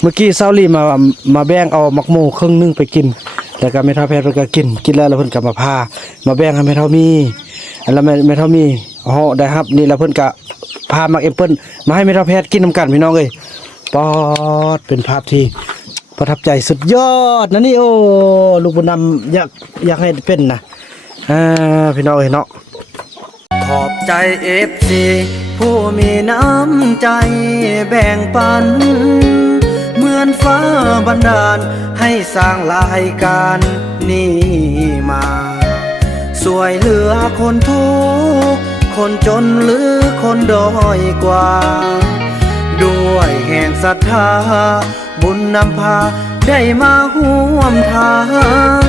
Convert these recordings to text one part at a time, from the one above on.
เมื่อกี้เซาลี่มาแบ่งเอามักโมครึ่งนึงไปกินแล้วก็แม่เฒ่าแพทย์เพิ่นก็กินแล้วเพิ่นก็มาแบ่งให้แม่เฒ่ามีอันแล้วแม่เฒ่ามีได้ครับนี่แล้วเพิ่นก็พามักแอปเปิ้ลมาให้แม่เฒ่าแพทย์กินนำกันพี่น้องเอ้ยปอดเป็นภาพที่ประทับใจสุดยอดนะนี่โอ้ลูกบุญนำอยากให้เป็นนะพี่น้องเอ้ยเนาะขอบใจ FC ผู้มีน้ำใจแบ่งปันเหมือนฟ้าบันดาลให้สร้างรายการนี้มาสวยเหลือคนทุกข์คนจนหรือคนด้อยกว่าด้วยแห่งศรัทธาบุญนำพาได้มาร่วมทาง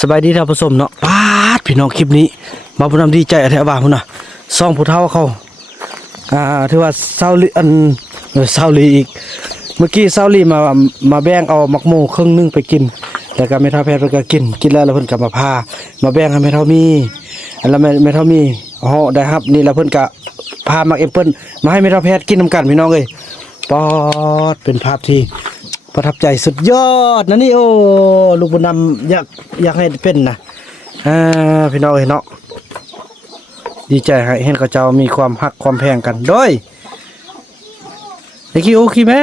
สบายดีท่านผู้ชมเนาะป้าดพี่น้องคลิปนี้มาพูดนำดีใจแท้ว่าพุ่นน่ะซ่องผู้เฒ่าเขาถือว่าเศร้าลีอีกเมื่อกี้เศร้าลีมาแบ่งเอามักโมครึ่งนึงไปกินแล้วก็แม่เฒ่าแพทย์เพิ่นก็กินแล้วเพิ่นก็มาแบ่งให้แม่เฒ่ามีอันแล้วแม่เฒ่ามีได้ครับนี่แล้วเพิ่นก็พามักแอปเปิ้ลมาให้แม่เฒ่าแพทย์กินนำกันพี่น้องเอ้ยปอดเป็นภาพที่ประทับใจสุดยอดนะนี่โอ้ลูกบุญนำอยากให้เป็นนะพี่น้องเอ้ยเนาะดีใจให้เห็นเขาเจ้ามีความฮักความแพงกันโดยไอ้ขี้โอขี้แม่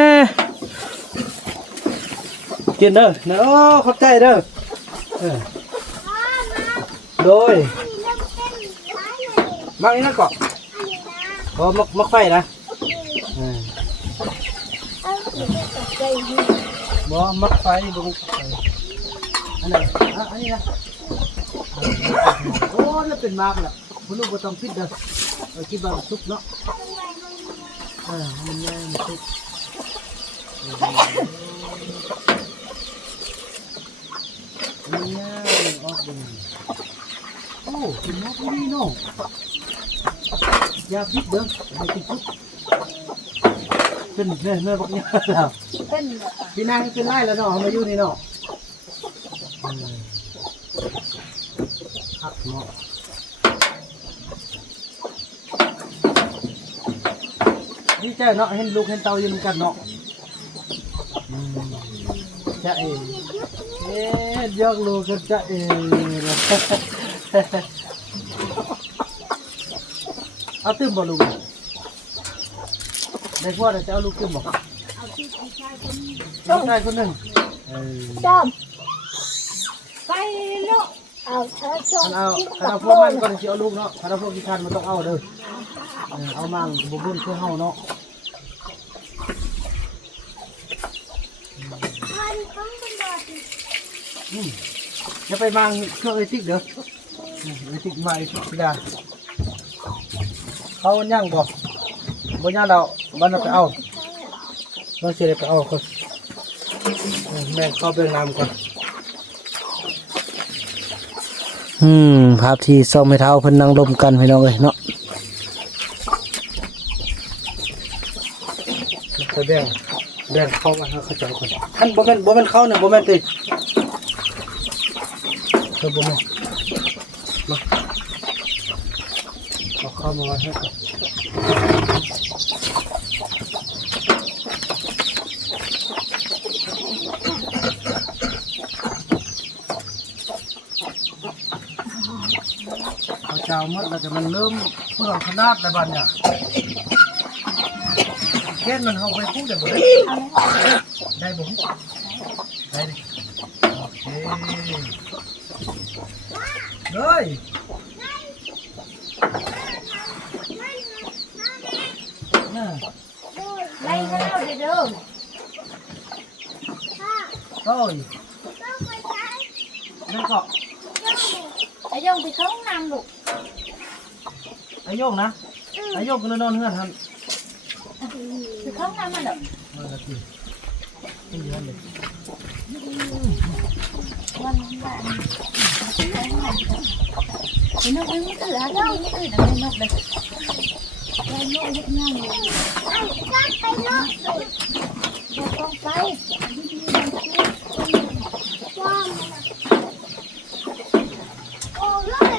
กินเด้อนะโอ้ขอบใจเด้อโดยมักนี่นะเกาะมักไฟนะบ่มักไฟบ่อันไหนอันนี้นะโอ้แล้วเป็นมากแหละคุณลูกบ่ต้องปิดเด้อคิดว่าสุกเนาะมันแน่มันสุกนี่ออกดีโอ้เป็นมากดีเนาะอย่าปิดเด้อให้ติดสุกเป็นแม่บอกเนี่ยแล้วเป็นพี่นางเป็นไรแล้วเนาะมาอยู่นี่เนาะหักเนาะดีใจเนาะเห็นลูกเห็นเต่าอยู่เหมือนกันเนาะจะยกลูกกันจะเอาตื้มบ่ลูกในพ่อจะเอาลูกตื้มบ่เอาที่ชายคนหนึ่งจอมไปเนาะเอาเธอจอมเอาพวกมันก็จะเอาลูกเนาะถ้าพวกที่ทันมันต้องเอาเด้อเอามั่งบุญเพื่อเฮาเนาะจะไปมั่งเครื่องไอติกเด้อไอติกมาไอติกพิดาเขาย่างบ่ย่างเราบ้านเราไปเอาเราเสียไปเอาคนแม่ก็เป็นน้ำก่อนภาพที่ซ่อมไม่เท้าเพิ่นนั่งลมกันพี่น้องเลยเนาะไปแบ่งเข้ามาเขาจะเอาก่อนท่านบ่แม่นเข้าเนี่ยบ่แม่นติเธอบ่แม่นมาเอาเข้ามาไว้ให้ก่อนเจ้ามัดแล้วจะมันเริ่มเพื่อขนาดในบ้านเนี่ยแค่มันเอาไปพูดได้บ่ได้บ่ได้ดิโอเคเลยน่ะไล่ก็เอาเด้อโอ้ยนั่นก็ไอ้ยงไปเข้าห้องน้ำลูกไอ้โยงนะไอ้โยงก็นอนเฮือนทันไปเข้าห้องน้ำมันเด้อไม่เยอะเลยวันนี่นกไม่ตื่นแล้วไม่ตื่นแล้วนกเลยไล่นกเยอะมากเลยไปนกต้องไปว้าวโอ้ย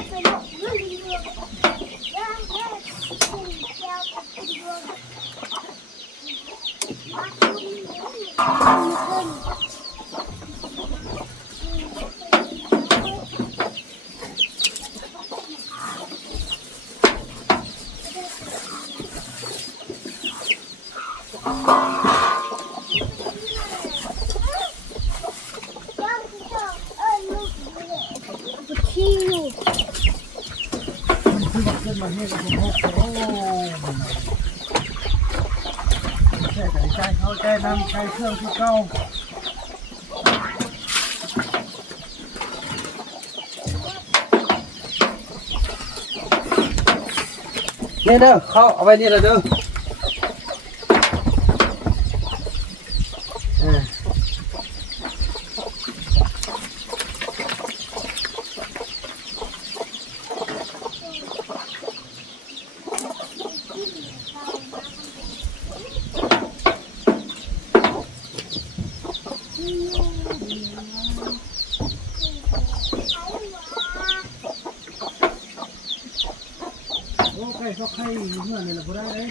ใจเขาใจนำใจเครื่องที่เก่านี่เด้อเขาเอาไว้นี่เลยเด้อโอเคเขาใครเมื่อนี่แหละพอได้เลย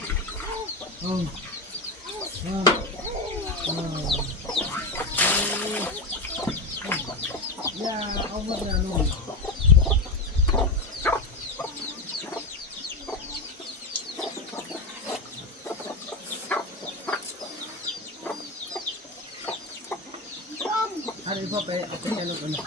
อย่าเอาเมื่อนี่ลงอันนี้พ่อไปเอาไปให้ลูกกันนะ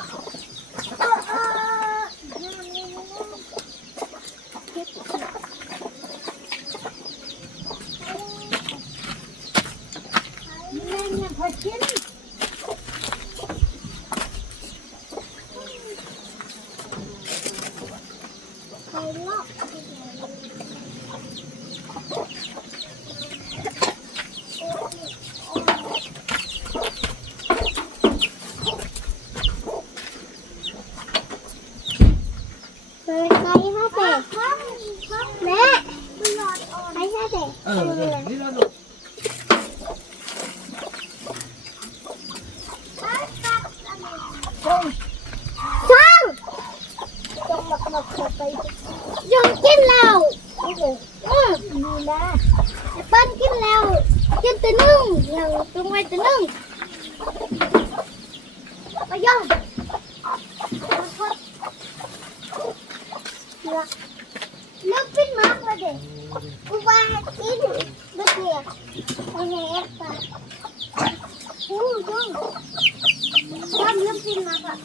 นี่เราดูยังกินแล้วนี่นะปั้นกินแล้วกินตัวนึงยังตรงไว้ตัวนึงไปย่องเลิกปิ้นมากเลยเด็กกูว่ากินไม่เกี่ยวโอเคป่ะย่องเลิกปิ้นมากอ่ะ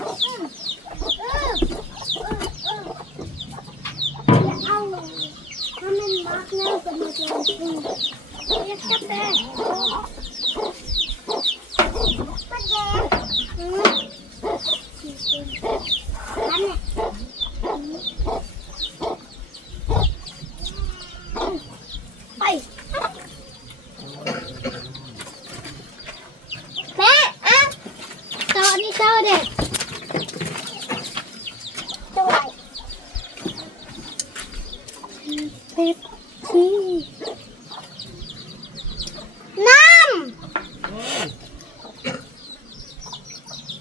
เอาถ้ามันมากแล้วจะมากินเรียกกาแฟป้าแดงนั่นแหละไปแม่อ่ะต่อนี่ต่อเด็กตัวเป๊ปซี่น้ำ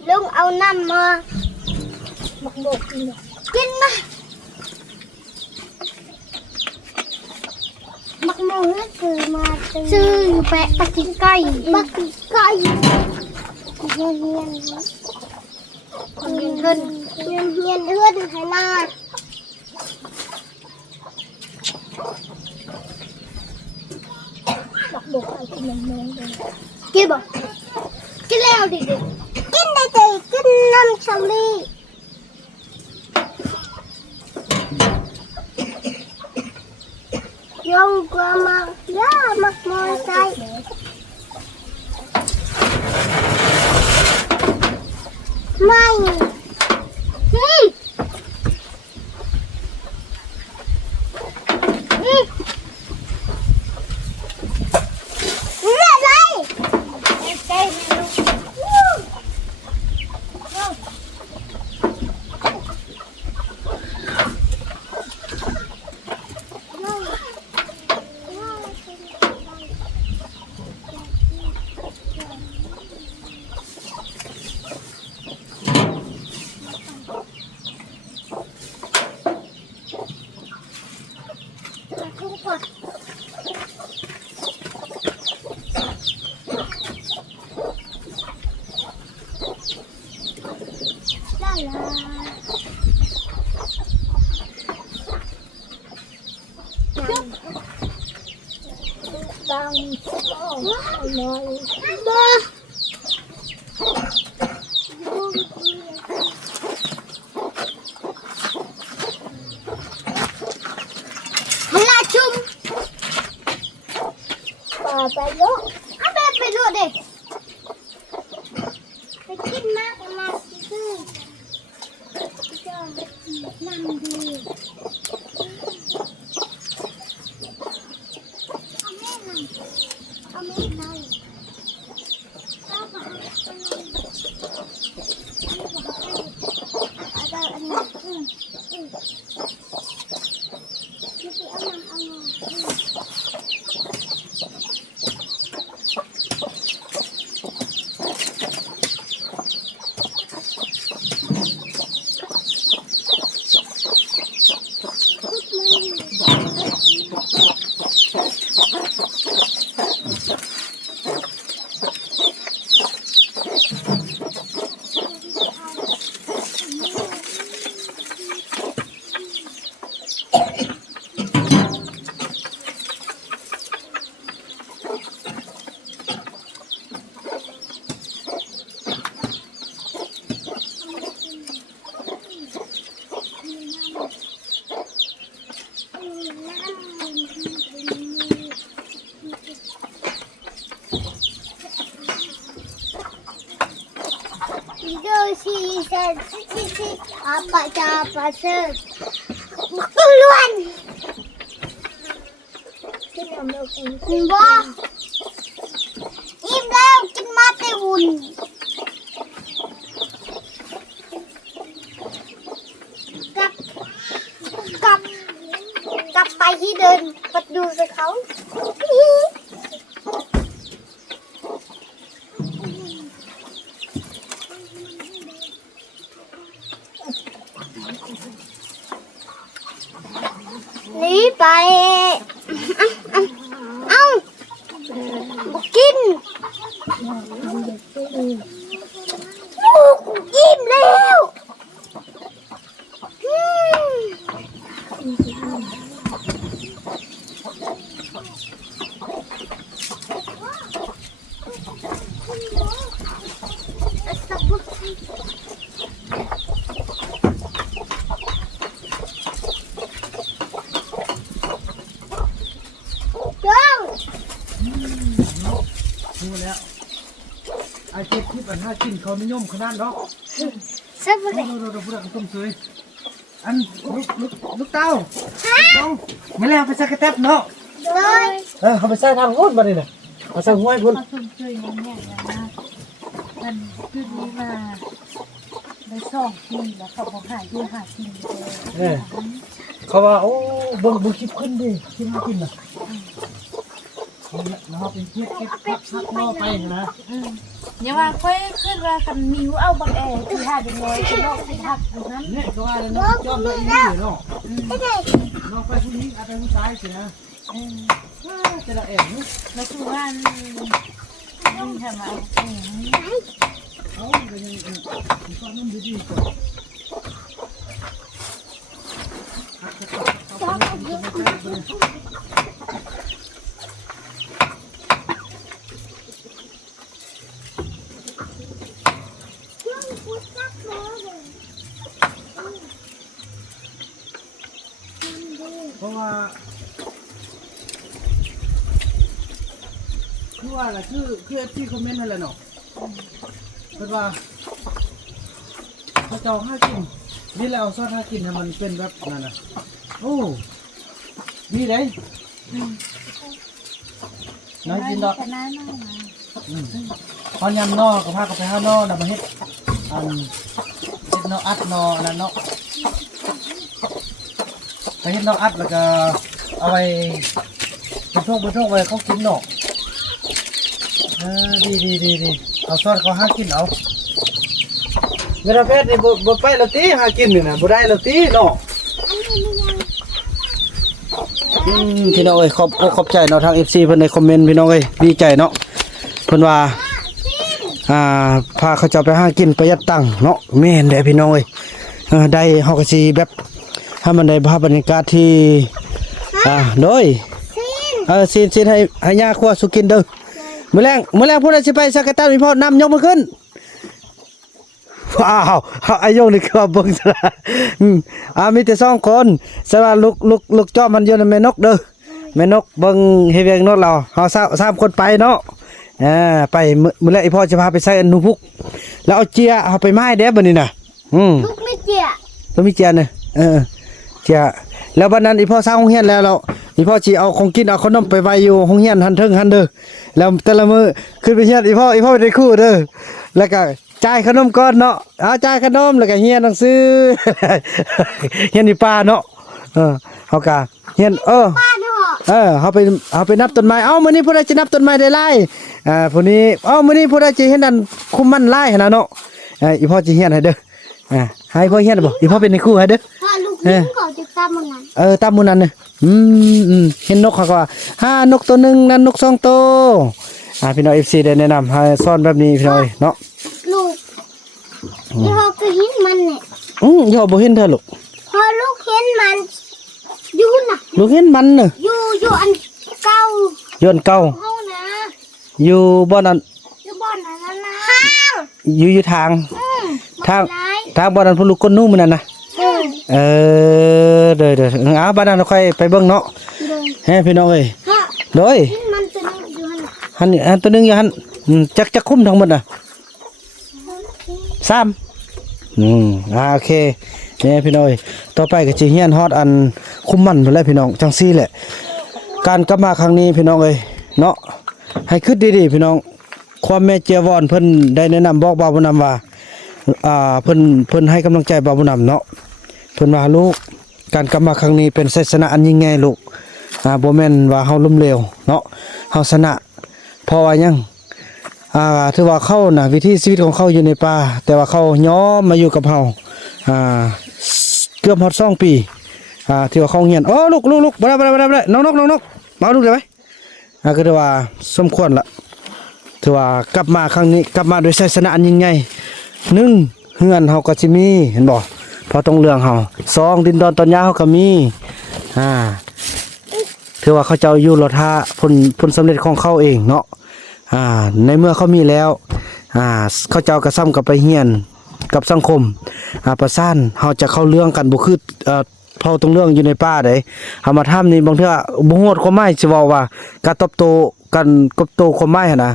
ลุงเอาน้ำมาบอกกินมามักมองนี่คือมาซื้ออยู่แปะปักกิ่งไก่เฮียนเฮือนไทยนาบอกอะไรกินน้ำเลยกินบ่กินแล้วดิกินได้ใจกินน้ำชาลียงกว่ามาย่ามักมอยใจไม่ ตังน้อยบ้าฮัลโหลชุมไปโลกเอาไปโลกเด็กไปกินมากมาซื้อจะนั่งดีเอาแม่หน่อยเอาไปเอาอันนี้apa siapa sih? Duluan. Mbak. Ibu kin mati un. Gapไปที่เดินไปดูสิเขานี่ไปเอาบอกกินลูกอิ่มแล้วรู้แล้วไอ้เจ็บที่ปัญหากินเขานิยมขนาดเนาะ สักวัน เราพูดกันต้มซุยอันลูกเต้าไม่แล้วไปใส่กระแทบเนาะ เลย เขาไปใส่ทางโน้นมาเลยนะเอาใส่ห้วยพุ่น เขาสุ่มช่วยน้องเนี่ยนะมันขึ้นนี้มาได้2 ปีแล้วเขาบอกหายด้วยหากินเลย เขาว่าโอ้เบิ่งคลิปขึ้นดิคลิปมากินน่ะเราเป็นเก็บพักนอไปนะ อย่าว่าค่อยขึ้นว่ากันมิวเอาบักแอที่หาเป็นน้อยที่นอกที่หักอย่างนั้น เนี่ยก็ว่าเลยเนาะจอมเลยนี่เนาะ ไม่ได้ น้องไปผู้หญิงอาจจะผู้ชายสินะจะละเอ็ม แล้วคือว่ายิ่งทำเอาเอง เอาไปยังก็นุ่มดีๆก่อน เพราะว่าอะไรคือที่คอมเมนต์อะไรเนาะเพราะว่าพระเจ้าห้ากินนี่เราซอสห้ากินให้มันเป็นแบบนั้นนะโอ้มีได้น้อยกินดอก แต่น้าน้อยมา ตอนยำนอก็พากันไปห้านอนะมาเฮ็ดอันเฮ็ดนออัดนอนั่นเนาะไปเฮ็ดนออัดแล้วก็เอาไปเป็นช่วงไว้เขากินเนาะดีเอาซอสเขาหากินเอาเวลาเพชรนี่บ่ไปแล้วติหากินนี่นะบ่ได้แล้วติเนาะพี่น้องเอ้ยขอบใจเนาะทาง FC เพิ่นในคอมเมนต์พี่น้องเอ้ยดีใจเนาะเพิ่นว่าพาเขาเจ้าไปหากินประหยัดตังค์เนาะแม่นเด้พี่น้องเอ้ยได้เฮาก็สิแบบถ้ามันได้ภาพบรรยากาศที่โดย ซีนให้ย่าครัวสุกินเด้อมื้อแรงผู้ใดสิไปสักกะตันมีพ่อนำยกมือขึ้นว้าวไอ้โยงนี่คือว่าเบิ่งซะมีแต่2คนสำหรับลูกจอมมันอยู่ในแม่นกเด้อแม่นกเบิ่งเฮ็ดเวียงนกเราเฮา3คนไปเนาะไปมื้อแรกอีพ่อจะพาไปใส่อนุพุกแล้วเอาเจียเอาไปไม้เด้บัดนี้น่ะลูกไม่เจีย ต้องมีเจียน่ะเจียแล้วบัดนั้นอีพ่อสร้างโรงเรียนแล้วอีพ่อสิเอาของกินเอาขนมไปไว้อยู่โรงเรียนหันเทิงหันเด้อแล้วแต่ละมื้อขึ้นไปเฮียนอีพ่อไปได้คู่เด้อแล้วก็จ่ายขนมก่อนเนาะจ่ายขนมแล้วก็เฮียนหนังสือ เฮียนอีป้าเนาะเฮาก็เฮียนป้าเนาะเฮาไปนับต้นไม้มื้อนี้ผู้ใดจะนับต้นไม้ได้หลายผู้นี้มื้อนี้ผู้ใดจะเฮ็ดนั่นคุมมันหลายหั่นน่ะเนาะอีพ่อสิเฮียนให้เด้อให้พ่อเฮียนบ่อีพ่อเป็นในครูให้เด้อพ่อลูกยิงก็จะตามมันนั้นตามมื้อนั้นน่ะเห็นนกเขาก็ว่านกตัวนึงนั่นนก2ตัวพี่น้อง FC ได้แนะนำให้สอนแบบนี้พี่น้องเนาะลูกพ่อก็เห็นมันเนี่ยย่อบ่เห็นเด้อลูกพ่อลูกเห็นมันอยู่น่ะลูกเห็นมันน่ะอยู่อันเก่าอยู่อันเก่าเฮานะอยู่บ่นั้นอยู่บ่นั้นนะอยู่ทางบ่นั้นผู้ลูกคนนู้นมื้อนั้นนะเด้อบ้านนั้นเราค่อยไปเบิ่งเนาะพี่น้องเอ้ยโดยมันตัวนึงอยู่หั่นตัวนึงอยู่หั่นจักคุ้มทั้งหมดน่ะ3โอเคนี่พี่น้องเอ้ยต่อไปก็สิเฮียนฮอดอันคุมมันพุ่นแหละพี่น้องจังซี่แหละการกลับมาครั้งนี้พี่น้องเอ้ยเนาะให้คิดดีๆพี่น้องความแม่เจียวอนเพิ่นได้แนะนำบอกบ่าวบุญนำว่าเพิ่นให้กำลังใจบ่าวบุญนำเนาะเพิ่นว่าลูกการกลับมาครั้งนี้เป็นชัยชนะอันยิ่งใหญ่ลูกบ่แม่นว่าเฮาล้มเหลวเนาะเฮาชนะเพราะว่ายังถือว่าเขาน่ะวิถีชีวิตของเขาอยู่ในป่าแต่ว่าเขายอมมาอยู่กับเฮาเกือบฮอด2ปีที่ว่าเขาเฮียนลูกบ่ได้น้องมาลูกได้ไหมก็ถือว่าสมควรละถือว่ากลับมาครั้งนี้กลับมาด้วยชัยชนะอันยิ่งใหญ่1เฮือนเฮาก็สิมีเห็นบ่พอต้องเรื่องเฮา2ดินดอนตอนยาเฮาก็มีถือว่าเขาเจ้าอยู่รถหาผลสำเร็จของเขาเองเนาะในเมื่อเขามีแล้วเขาเจ้าก็ซ้ำกับไปเฮียนกับสังคมประสานเฮาจะเข้าเรื่องกันบ่คือเฮาต้องเรื่องอยู่ในป่าได้เฮามาทำนี่บางเทื่อบ่ฮู้ความหมายสิเว้าว่าการตอบโต้กันกับโตความหมายหั่นนะ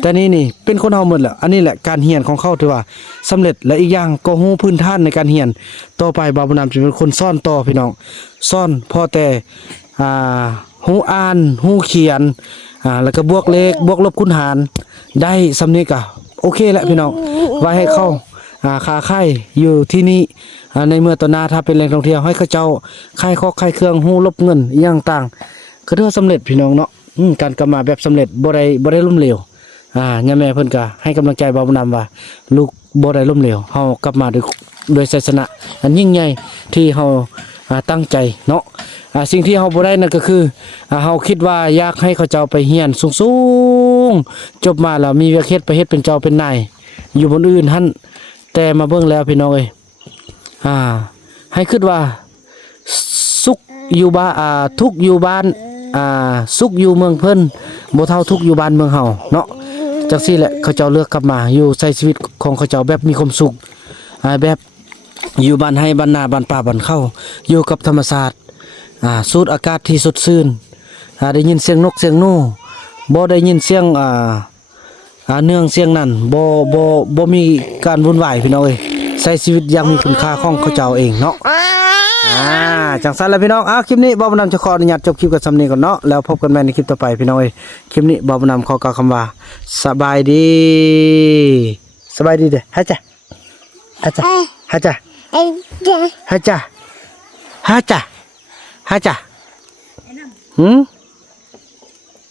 แต่นี่เป็นคนเฮาหมดแหละอันนี้แหละการเรียนของเขาถือว่าสำเร็จและอีกอย่างก็ฮู้พื้นฐานในการเรียนต่อไปบ่าวบุญนำจะเป็นคนสอนต่อพี่น้องสอนพอแต่ฮู้อ่านฮู้เขียนแล้วก็บวกเลขบวกลบคูณหารได้สำนี้ก็โอเคแหละพี่น้องไว้ให้เข้าค้าขายอยู่ที่นี่ในเมื่อต่อหน้าถ้าเป็นแหล่งท่องเที่ยวให้เขาเจ้าขายของขายเครื่องฮู้ลบเงินอีหยังต่างก็ถือว่าสำเร็จพี่น้องเนาะการกลับมาแบบสำเร็จบ่ได้ล้มเหลวย่าแม่เพิ่นก็ให้กำลังใจบ่าวบุญนำว่าลูกบ่ได้ล้มเหลวเฮากลับมาด้วยชัยชนะอันยิ่งใหญ่ที่เฮาตั้งใจเนาะสิ่งที่เฮาบ่ได้นั่นก็คือเฮาคิดว่าอยากให้เขาเจ้าไปเรียนสูงๆจบมาแล้วมีเวียกเฮ็ดไปเฮ็ดเป็นเจ้าเป็นนายอยู่บนอื่นหั่นแต่มาเบิ่งแล้วพี่น้องเอ้ยให้คิดว่าสุขอยู่บ้านทุกข์อยู่บ้านสุขอยู่เมืองเพิ่นบ่เท่าทุกข์อยู่บ้านเมืองเฮาเนาะจังซี่แหละเขาเจ้าเลือกกลับมาอยู่ใช้ชีวิตของเขาเจ้าแบบมีความสุขแบบอยู่บ้านให้บ้านนาบ้านป่าบ้านเข้าอยู่กับธรรมชาติสูดอากาศที่สดชื่นได้ยินเสียงนกเสียงหนูบ่ได้ยินเสียงเนื่องเสียงนั่นบ่มีการวุ่นวายพี่น้องเอ้ยใช้ชีวิตอย่างมีคุณค่าของเขาเจ้าเองเนาะจังซั่นแล้วพี่น้องคลิปนี้บ่าวบุญนำจะขออนุญาตจบคลิปกับสำเนียงก่อนเนาะแล้วพบกันใหม่ในคลิปต่อไปพี่น้องเอ้ยคลิปนี้บ่าวบุญนำขอกล่าวคำว่าสบายดีเด้อฮะจ้ะฮะจ้ะฮะจ้ะฮะจ้ะ